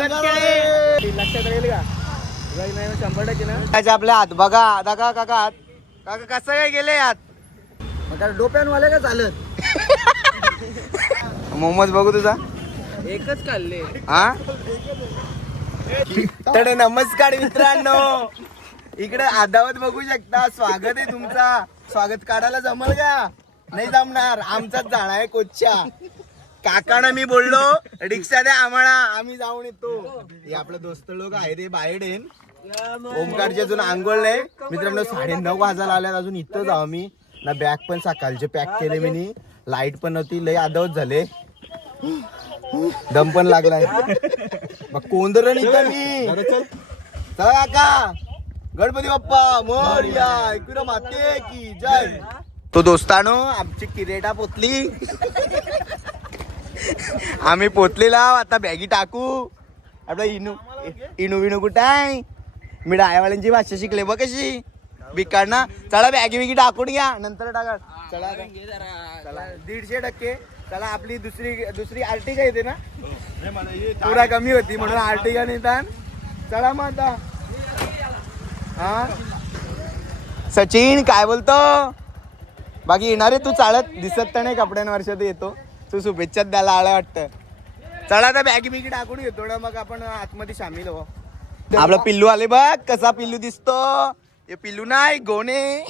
लक्षात राहील का? 100% ना. आपल्या हात बघा दाखा काका हात. काका कसं काय गेले हात? डोप्यानवाले का चालत? मोमोज बघू तुझा एकच खाल्ले हा. तर नमस्कार मित्रांनो, इकडे आदावत बघू शकता. स्वागत आहे तुमचा. स्वागत काढायला जमल का? नाही जमणार. आमचाच झाडा आहे कोच्या. काकाना मी बोललो रिक्षा द्या आम्हाला, आम्ही जाऊन येतो. हे आपलं दोस्त लोक आहे ते बाहेर येईन. ओमकारची अजून आंघोळ नाही मित्रांनो. 9:30 वाजायला आल्यात. अजून इथं जाऊ मी ना. बॅग पण सकाळचे पॅक केले मी. लाईट पण नव्हती. लय आदावत झाले. दम पण लागलाय. मग कोंदरण इथं मी. चला काका. गणपती बाप्पा मोरया. इकडे माते की जय. तो दोस्तानो आमची किरेटा पोतली. आम्ही पोतलेला. आता बॅगी टाकू. आपला इनू विनू कुठं आहे? मी डायवाल्यांची भाषा शिकले बघ कशी बिकाड ना. चला बॅगी बिगी टाकून घ्या नंतर टाका. चला 150%. चला आपली दुसरी आर्टिका येते ना. पुरा कमी होती म्हणून आर्टिका नेतात. चला मग आता. हा सचिन काय बोलतो? बाकी येणार आहे तू चालत दिसत तर नाही कपड्यांवरती येतो तू. शुभेच्छा द्यायला आला वाटतं. चला आता बॅगी बिगी टाकून घेतो ना. मग आपण आतमध्ये सामील हो. आपला पिल्लू आले बघ. कसा पिल्लू दिसतो? हे पिल्लू नाही गोणे.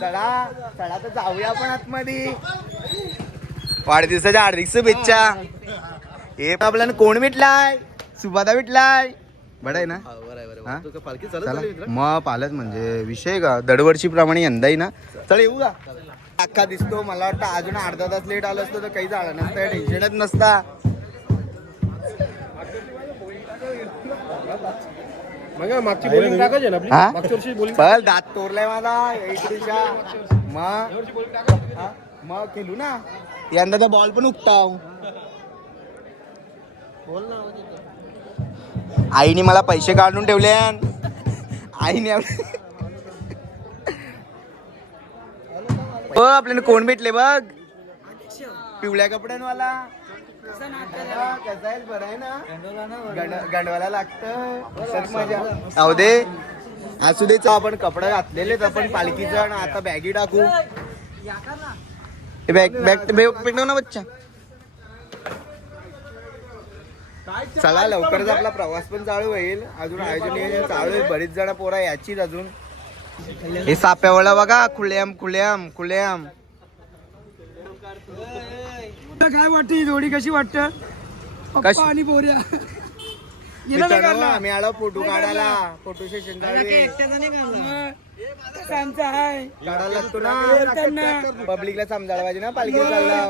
चला चला तर जाऊया आपण आतमध्ये. वाढदिवसाच्या हार्दिक शुभेच्छा. हे आपल्याला कोण भेटलाय? सुभादा भेटलाय. बरं आहे ना. मग पालत म्हणजे विषय का दरवर्षी प्रमाणे यंदाही ना. चल येऊ का? अख्खा दिसतो. मला वाटतं अजून अर्धा तास लेट आलं असतं तर काही झालं नसतं. टेन्शनच नसता. दात तोरलाय माझा. मग खेळू ना. यंदा तर बॉल पण उगताव. आईने मला पैसे काढून ठेवले. आईने आपल्याला कोण भेटले बघ? पिवळ्या कपड्यांवाला. कसा आहे? बरं आहे ना. गंडवाला लागतं मजा. जाऊ दे असू दे. आपण कपडे घातलेलेच आपण पालखीचा. आता बॅगी टाकू. बॅग पेटव ना बच्चा. चला लवकरच आपला प्रवास पण चालू होईल. अजून आयोजन चालू आहे. बरीच जण पोरा याचीच अजून. हे साप्यावाला बघा. खुल्याम खुल्याम खुल्याम. काय वाटतं ही जोडी कशी वाटतं? पप्पा आणि पोऱ्या. आम्ही आलो फोटो काढायला. फोटो सेशन काढायला लागतो ना. पब्लिकला समजायला पाहिजे ना. पालखी चालला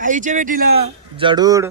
आईच्या भेटीला जडूड.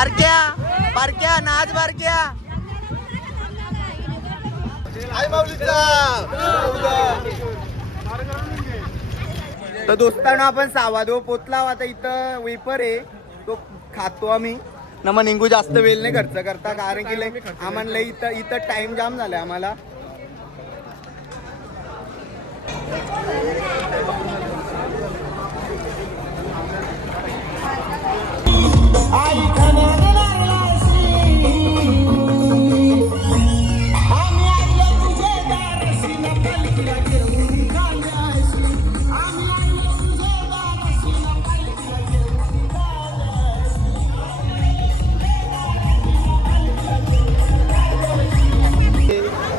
बारक्या बारक्या नाच बारक्या. तर दोस्तांनो आपण सावादो पोचला आता. इथं वेपर आहे तो खातो आम्ही ना. मग निघू जास्त वेळ नाही खर्च करता कारण की आम्हाला इथं टाइम जाम झालाय आम्हाला.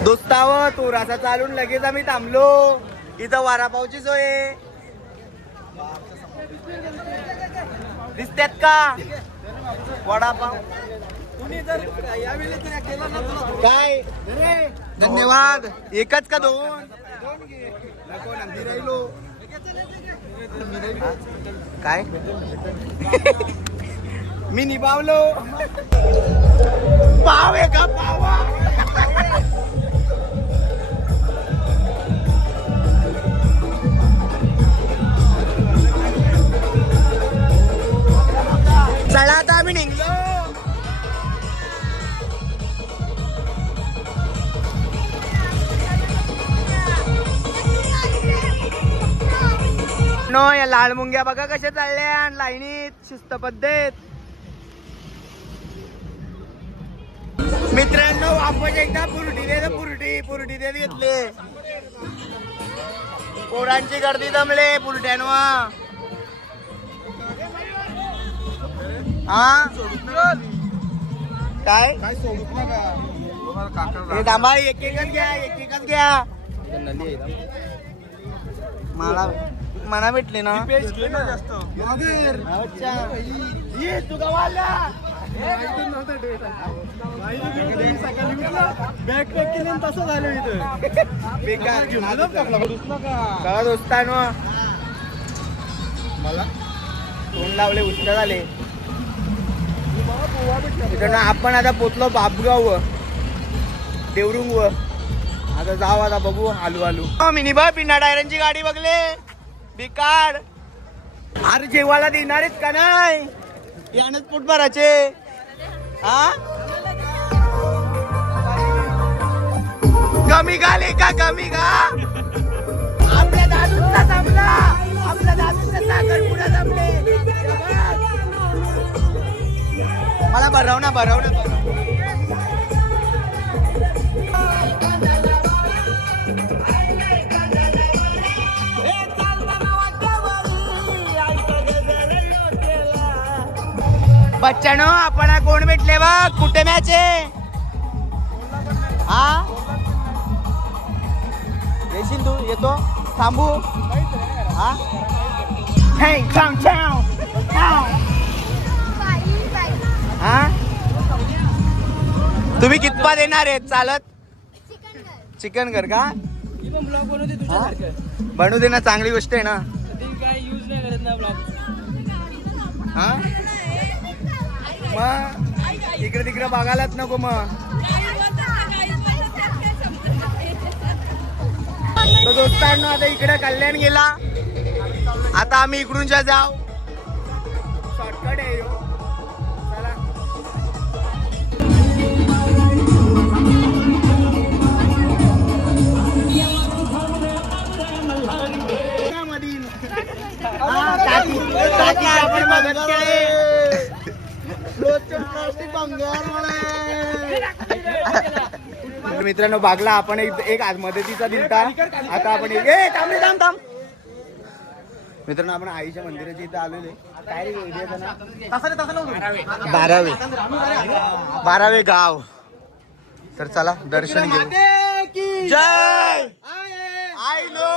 दोस्ताव तो रसा चालून लगेच आम्ही थांबलो. इथं वडापावची सोय आहे. दिसतात का वडापाव? काय धन्यवाद. एकच का दोन? काय मी निभावलो. पाव आहे का पावा? चला आता आम्ही निघलो. नो या लाल मुंग्या बघा कशा चालल्या लाईनीत शिस्तबद्धेत. मित्रांनो वापस एकदा पुरटी देत घेतले. पोरांची गर्दी जमले पुरट्यांवर. हा काय हे थांबा. एकच घ्या. मला भेटले ना. तसं झालं इथं बेकार का दोस्तांनो. मला तोंड लावले उष्ट झाले. आपण आता पोचलो बापगाव देवरुंग. आता जाऊ आता बघू आलू मिनी बा पिंडा टायरांची गाडी बघले बेकार. अरे जेवायला देणार आहेत का नाही? यानच पोट भरायचे. हा कमी गाले का कमी का? आपल्या दादूचा जमला. आपल्या दादूचा साखरपुडा जमले. मला भरव ना. बच्चानो आपण कोण भेटले बघ. कुठे मॅच आहे? हा येशील तू? येतो थांबू. हा हा तुम्ही कितपा देणार आहेत चालत? चिकन कर का? बनवू दे ना. चांगली गोष्ट आहे ना. हा मग इकडे तिकडे बघायलाच नको मग. तो दोस्तांनो आता इकडे कल्याण गेला. आता आम्ही इकडूनच्या जाऊ. शॉर्टकट आहे यो. चला आपण मदत केली. मित्रांनो बागला आपण एक मदतीचा दिलता. आता आपण थांब. मित्रांनो आपण आईच्या मंदिराच्या इथे आलेले. काय रे एरियाचं नाव? बारावे गाव. तर चला दर्शन घेऊ. जय आईलो.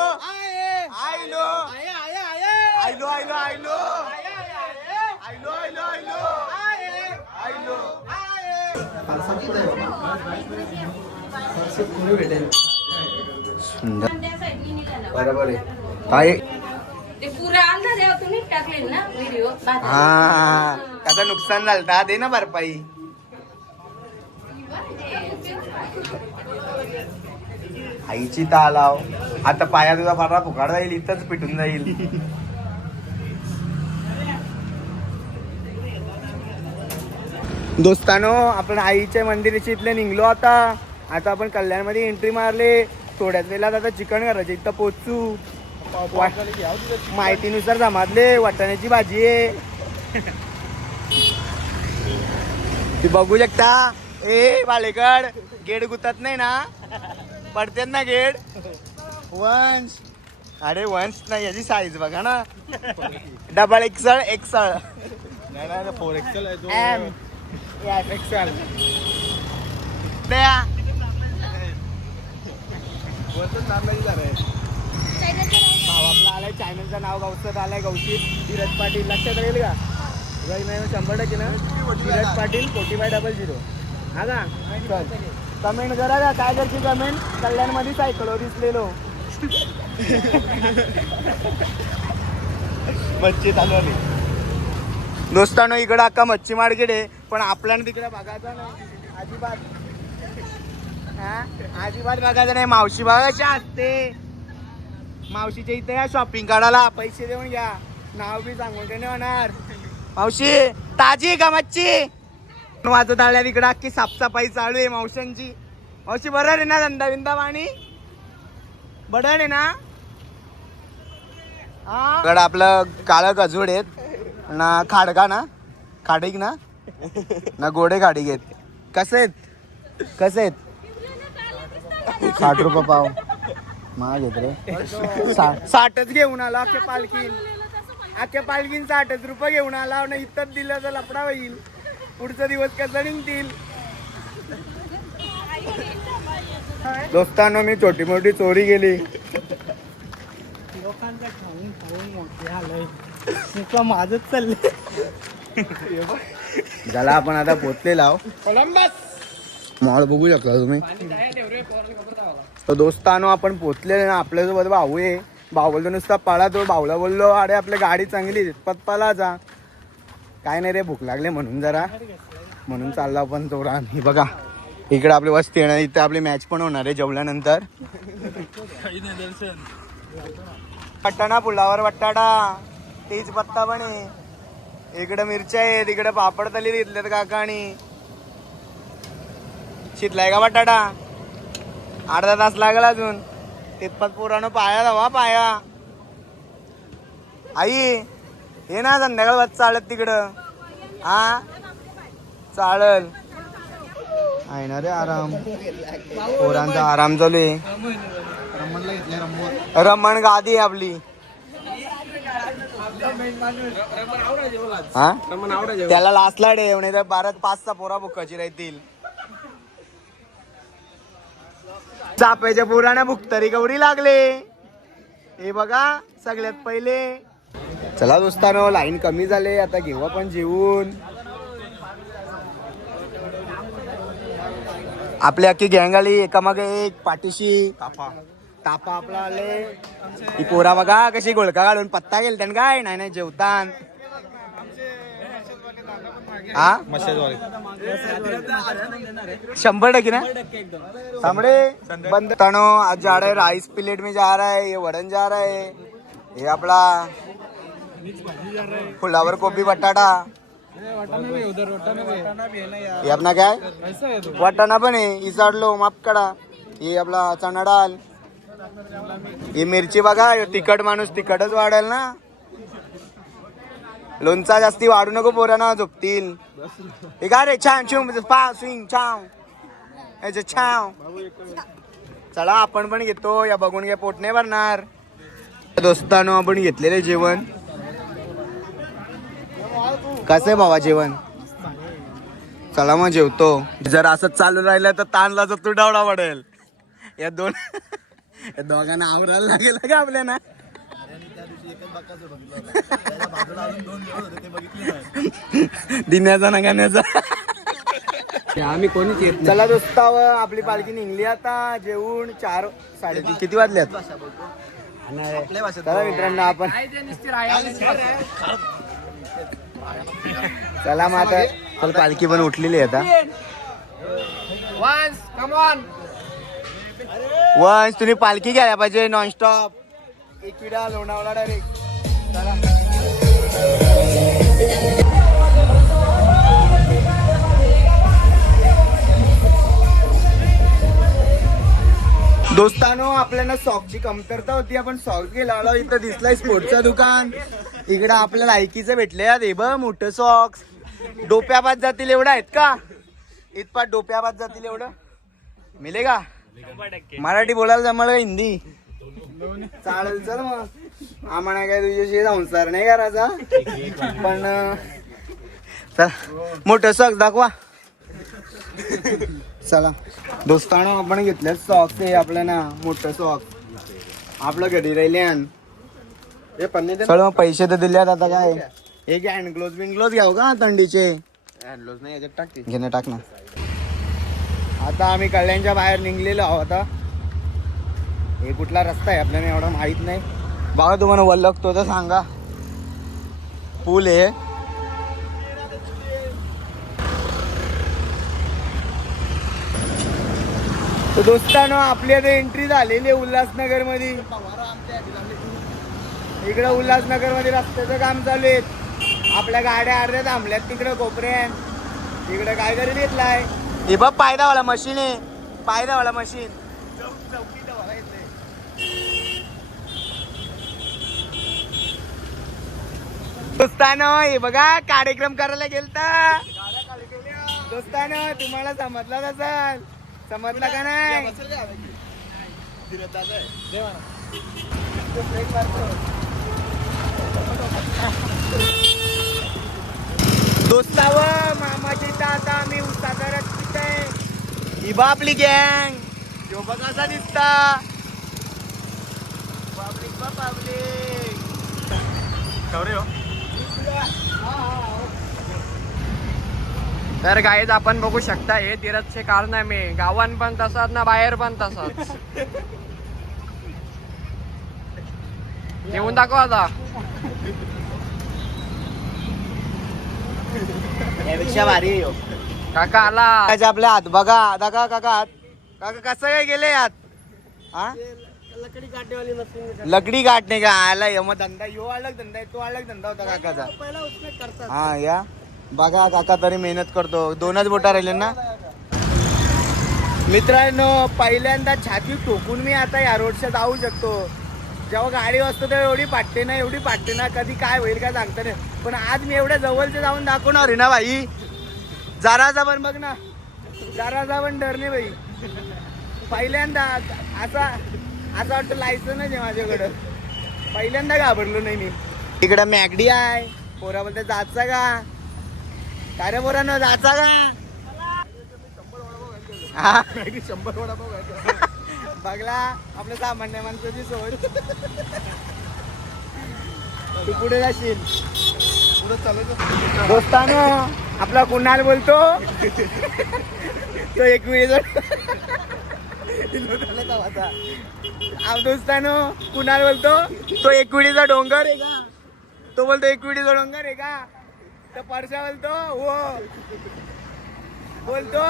सुंदर बरोबर आहे. काय ते पुरा अंदाज आहे तुम्ही टाकले ना व्हिडिओ. हा त्याचा नुकसान झालं दे ना भरपाई. आईची तालाव आता पाया तुझा फारा फुकाड जाईल इथंच पिटून जाईल. दोस्तानो आपण आईच्या मंदिराची इथले निघलो आता आपण कल्याणमध्ये एंट्री मारले. थोड्याच वेळात आता चिकन करायचं इथं पोचू. माहितीनुसार जमातले वाटाण्याची भाजी आहे ती बघू शकता. ए बालेकड गेड गुतत नाही ना पडतेत ना गेड. वंश अरे वंश नाही याची साईज बघा ना डबल एक्सल एक्सल नाही 4XL आहे तो. एम XL द्या. वरतून नारळी झालंय. भाव आपला आलाय चॅनलचं नाव गौसत आलाय गौशीत धीरज पाटील लक्षात राहील का? 100% ना धीरज पाटील 4500 हा का. चल कमेंट करा का काय करते कमेंट. कल्याणमध्ये सायकलो दिसलेलो मच्छी चालू आली. दोस्तानो इकडं अख्खा मच्छी मार्केट आहे पण आपल्याला तिकडे बघायचं नाही अजिबात. अजिबात बघायचं नाही. मावशी बघा कशी असते. मावशीच्या इथे या शॉपिंग काढायला पैसे देऊन घ्या. नाव बी सांगून नाही होणार. मावशी ताजी का मच्छी वाजत आल्या तिकडं अख्खी साफसफाई चालू आहे मावशांची. मावशी बरं आहे ना धंदा बिंदा पाणी बरं आहे ना. हा आपलं काळं गजूड आहेत ना खाडका ना खाडीक ना गोडे खाडीक आहेत. कसे आहेत 60 रुपये पाव महाग येत रे. 60च घेऊन आला अख्ख्या पालखीन 60च रुपये घेऊन आला ना. इथंच दिलं तर लफडा होईल. पुढचा दिवस कसं निघतील. दोस्तांनो मी छोटी मोठी चोरी केली. लोकांचा खाऊन मोठे आलंय माझच चालले. झाला आपण आता पोचलेला आहो. मॉल बघू शकता तुम्ही. तो दोस्तानो आपण पोचलेले ना. आपल्यासोबत भाऊ आहे. भाऊ बोलतो नुसता पळा. तो भाऊला बोललो अरे आपली गाडी चांगली पत्पाला जा. काय नाही रे भूक लागले म्हणून चालला आपण तो रान. बघा इकडे आपली वस्ती येणार. इथे आपली मॅच पण होणार आहे जेवल्यानंतर. वाटाणा पुलावर वाटाणा तेच पत्ता पण आहे. इकडे मिरच्या आहेत. इकडे पापड तली घेतलेत काकानी. शितलाय का बटाटा अर्धा तास लागला अजून. तितपत पुराण पाया जावा पाया. आई हे ना संध्याकाळ वाज चालत तिकडं. हा चालल आहे ना रे आराम. पोरांचा आराम चालू आहे. रमण गादी आपली. हा त्याला लास्टला ठेव नाही तर 5-6 पोरा बुकाची राहतील. चाप्याच्या पोराने भूक तरी गौरी लागले. हे बघा सगळ्यात पहिले. चला दोस्तानो लाईन कमी झाले आता घेऊ आपण जेवून. आपली अख्खी गँग आली एकामागे एक पाठीशी. तापा आपला आले. ही पोरा बघा कशी गोळका घालून पत्ता गेलत्यान काय नाही जेवतान. हा 100% ना सामने बंद. तनो आज जा रहा है राइस प्लेट में जा रहा है. ये वड़न जा रहा है. ये आपला फुलावर कोबी बटाटा. ये अपना क्या है वाटाणा पण आहे. इसाड लो माफ करा. ये आपला चणा डाळ. ही मिरची बघा. तिखट माणूस तिखटच वाढेल ना. लोणचा जास्ती वाढू नको पोरांना झोपतील. हे काय रे छान स्विंग छाव. चला आपण पण घेतो. या बघून घ्या पोट नाही भरणार. दोस्तानो आपण घेतलेले जेवण कसं आहे भावा जेवण. चला मग जेवतो. जर असंच चालू राहिलं तर ताणला तर तुडावडा पडेल. या दोघांना आवरायला लागेल का आपल्याला. दिन्याचा ना गाण्याचा आम्ही कोणीच येत. चला दोस्ताव आपली पालखी निघली आता जेवून. 4-3:30 किती वाजल्यात. चला मित्रांनो आपण चला मग आता चल पालखी पण उठलेली आहे आता. वंश तुम्ही पालखी घ्यायला पाहिजे नॉनस्टॉप एक पिढा लोणावळा डायरेक्ट. दोस्तानो आपल्याला सॉकची कमतरता होती, आपण सॉक गेला इथं दिसलाय स्पोर्टचं दुकान. इकडं आपल्या लायकीचं भेटले हे बघ मोठं सॉक्स. डोप्याबाद जातील एवढं आहेत का? इथपात डोप्याबाद जातील एवढं मिले का? मराठी बोलायला जमलं का हिंदी चालेल. चल मग आम्हाला काय तुझ्याशी संसार नाही करायचा पण चल मोठं सॉक्स दाखवा. चला दोस्तानो आपण घेतलं सॉक्स आहे आपल्या ना मोठं सॉक्स आपलं घरी राहिले. चल मग पैसे तर दिल्यात आता काय एक हँड ग्लोव्ज बिनग्लोव्ज घ्याव का थंडीचे? हँड नाही याच्यात टाक घेणं टाक ना. आता आम्ही कल्याणच्या बाहेर निघलेलो आहोत. आता हे कुठला रस्ता आहे आपल्याला एवढा माहित नाही. बघा तुम्हाला वल्लखतो तर सांगा. पूल आहे. तर दोस्तानो आपली आता एंट्री झालेली आहे उल्हासनगर मध्ये. इकडं उल्हासनगर मध्ये रस्त्याचं काम चालू आहे. आपल्या गाड्या अर्ध्या थांबल्यात तिकडं कोपऱ्यात. इकडं काय तरी घेतलाय हे बघ पायदावाला मशीन आहे. पायदावाला मशीन दोस्तानो हे बघा कार्यक्रम करायला गेलता. दोस्तानो तुम्हाला समजला नसेल. समजला का नाही? दोस्ताव मामाची इथं आता आम्ही उसाचा रस पितोय. ही बा आपली गँग. जो बघा कसा दिसता. पब्लिक बा पब्लिक. तर गाईज आपण बघू शकता हे तिरथचे कारनामे गावान पण तसाच ना बाहेर पण तसाच. येऊन दाखव आता. यापेक्षा भारी काका आला आपल्या हात बघा. दाखा काका हात. काका कसं काय गेले हात? हा लकडी काटणे का आला मग धंदा यो अलग धंदा आहे तो अलग धंदा होता काकाचा. हा या बघा काका तरी मेहनत करतो. 2च बोटा राहिले ना मित्रांनो. पहिल्यांदा छाती ठोकून मी आता या रोडच्या जाऊ शकतो. जेव्हा गाडी असतो तेव्हा एवढी पाटते ना कधी काय होईल का सांगता नाही. पण आज मी एवढ्या जवळचे जाऊन दाखवणार आहे ना भाई. जराचा पण बघ ना जराचा पण डर नाही भाई. पहिल्यांदा असं वाटतं लायसन्स आहे माझ्याकडं. पहिल्यांदा घाबरलो नाही मी. इकडं मॅगडी आहे. पोरा बोलते जायचा का? काय रे पोरांनो जायचा का? 100 वडापाव बघला आपल्या सामान्य माणसाची सोय. तू पुढे जाशील पुढे चालायचं. दोस्तानो आपला कुणाल बोलतो. तो एक वेळ दोस्तानो कुणाल बोलतो तो एकविडीचा डोंगर आहे का? तो बोलतो एकविडीचा डोंगर आहे का? तर परशा बोलतो हो. बोलतो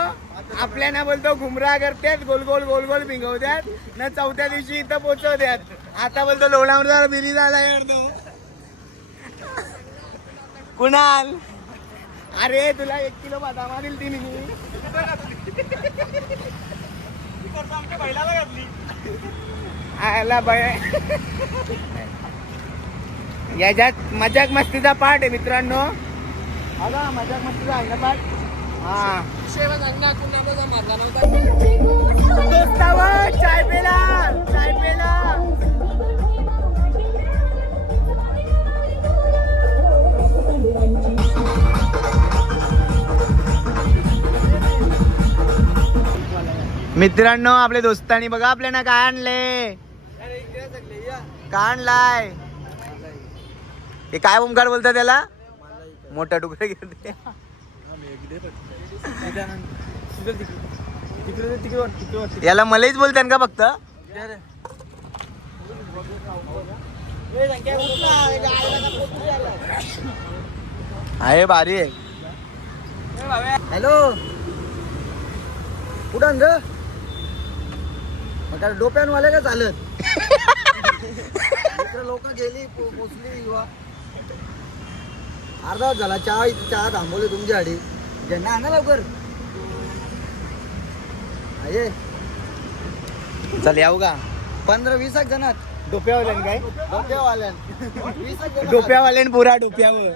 आपल्याला बोलतो गुमराह करतात. गोल गोल गोल गोल भिंगवतात ना. 4थ्या दिवशी इथं पोचवतात. आता बोलतो लोणावळा बिरी झालाय कुणाल. अरे तुला 1 किलो बदामा दिल ती आला याच्यात मजाक मस्तीचा पार्ट आहे मित्रांनो. अगा मजाक मस्तीचा आहे ना पार्ट. हा दोस्तावर चाय पेला चाय पेला. मित्रांनो आपल्या दोस्तानी बघा आपल्याला काय आणले. काय आणलाय? हे काय ओमकार बोलतात त्याला? मोठा तुकडा घेते. याला मलाच बोलतात का फक्त? आहे भारी आहे. हॅलो कुठं ग मग डोप्यानवाले का चालत लोक गेली पोचली युवा अर्धा तास झाला चहा थांबवले तुमच्यासाठी ज्यांना आणा लवकर अये चल येऊ का 15-20 जणात डोप्यावाल्यान काय डोप्यावाल्यान डोप्यावाल्यान पुरा डोप्यावर.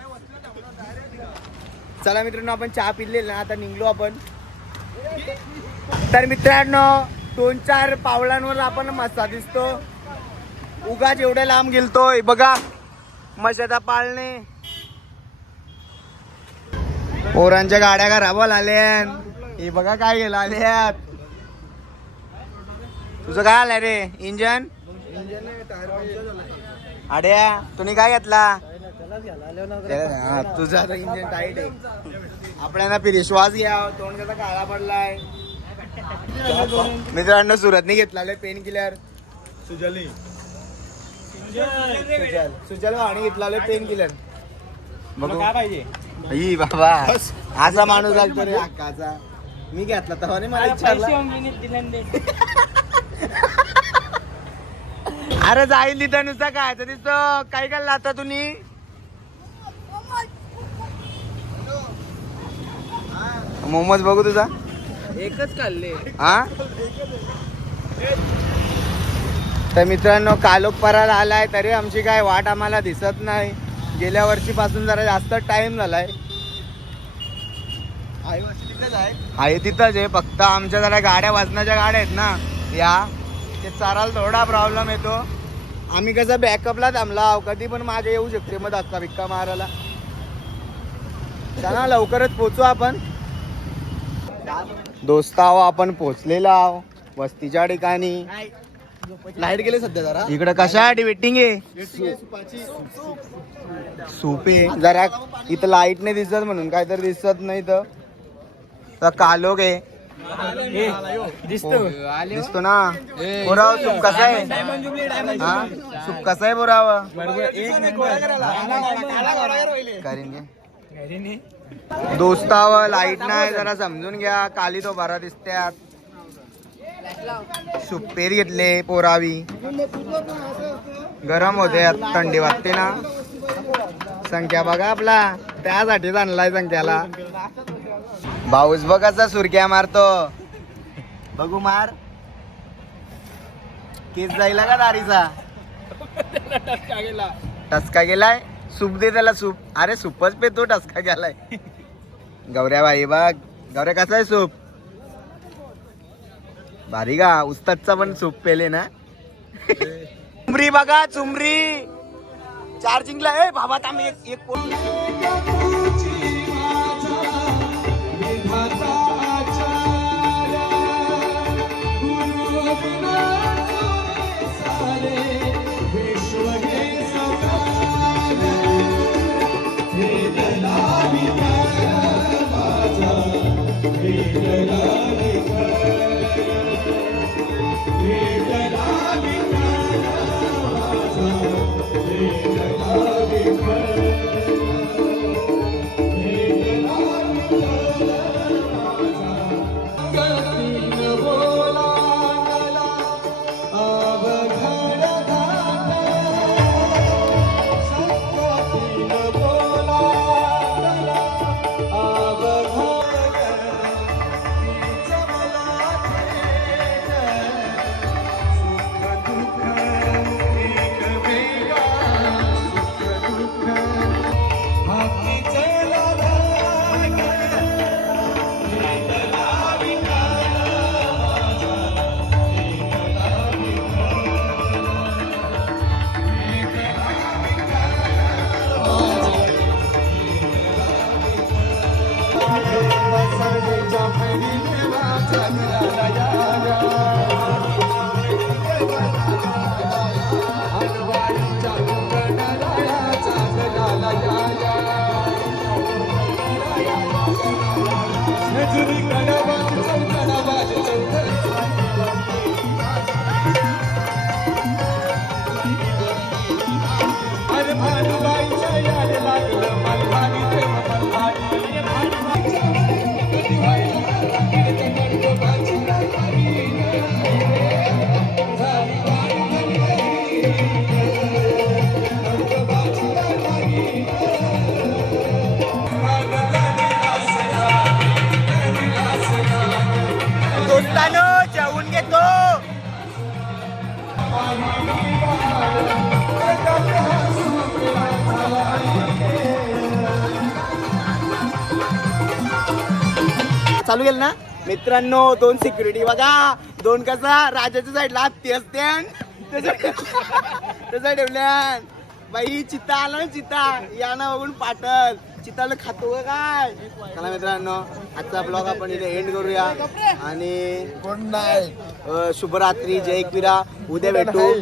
चला मित्रांनो आपण चहा पिलेला ना आता निघलो आपण. तर मित्रांनो 2-4 पावलांवर आपण मस्ता दिसतो. उगाच एवढ्या लांब गेलतोय बघा मशाता पाळणे. पोरांच्या गाड्या खराब आल्यान. हे बघा काय गेलं आल्यात. तुझं काय आलंय रे इंजन अड्या तुम्ही काय घेतला. तुझं आता इंजन टाईट आहे. आपल्याला फिरी श्वास घ्या तोंड त्याचा काळा पडलाय. मित्रांनो सुरतने घेतला पेन किलर सुजल वाणी घेतला पेन किलर. बघू काय पाहिजे ही बाबा असा माणूस लागतो रे अक्काचा. मी घेतला तेव्हा नाही मला विचारला. अरे जाईल तिथं नुसतं काय तर तिथं काय काय आता तुम्ही. मोमोज बघू तुझा एकच खाल्ले. हा तर मित्रांनो कालोखपराला आलाय तरी आमची काय वाट आम्हाला दिसत नाही. गेल्या वर्षीपासून जरा जास्त टाइम झालाय. आहे तिथंच आहे फक्त आमच्या जरा गाड्या वाजनाच्या गाड्या आहेत ना या ते चारायला थोडा प्रॉब्लेम येतो. आम्ही कसं बॅकअपला थांबला कधी पण मागे येऊ शकते मग धक्का बिक्का मारायला. चला लवकरच पोचू आपण. दोस्त आहो आपण पोचलेलो आहो वस्तीच्या ठिकाणी. लाईट गेले सध्या जरा इकडे कशासाठी वेटिंग आहे. सूप आहे जरा इथं लाईट नाही दिसत म्हणून काय तर दिसत नाही तर कालोग आहे दिसतो ना. बोराव सूप कसा आहे. हा सूप कसा आहे बोराव करेंगे दोस्ताव लाईट नाही जरा समजून घ्या. काली तो बरा दिसत्यात. सुपेर घेतले पोरावी गरम होते थंडी वाजते ना. संख्या बघा आपला त्यासाठीच आणलाय संख्याला. भाऊस बघाचा सुरक्या मारतो बघू मार. केस जायला का दारीचा टसका गेलाय. सूप दे त्याला सूप. अरे सूपच पेतो टसका गेलाय. गौऱ्या बाई बघ गौऱ्या कसा आहे सूप भारी का. उस्तादचा पण सूप पेले ना. चुमरी बघा चुमरी चार्जिंगला. ए बाबा थांब एक अरे भानुबाईच्या याड लागलं मालभारी चालू केलं ना मित्रांनो. 2 सिक्युरिटी बघा, 2 कसा राजाच्या साईडला हत्ती असते तसं ठेवल्या. बाई चित्ता आला ना, चित्ता या ना बघून पाटल. चित्ताला खातो का काय. चला मित्रांनो आजचा ब्लॉग आपण इथे एंड करूया आणि गुड नाईट. शुभरात्री, जय एकविरा. उद्या भेटू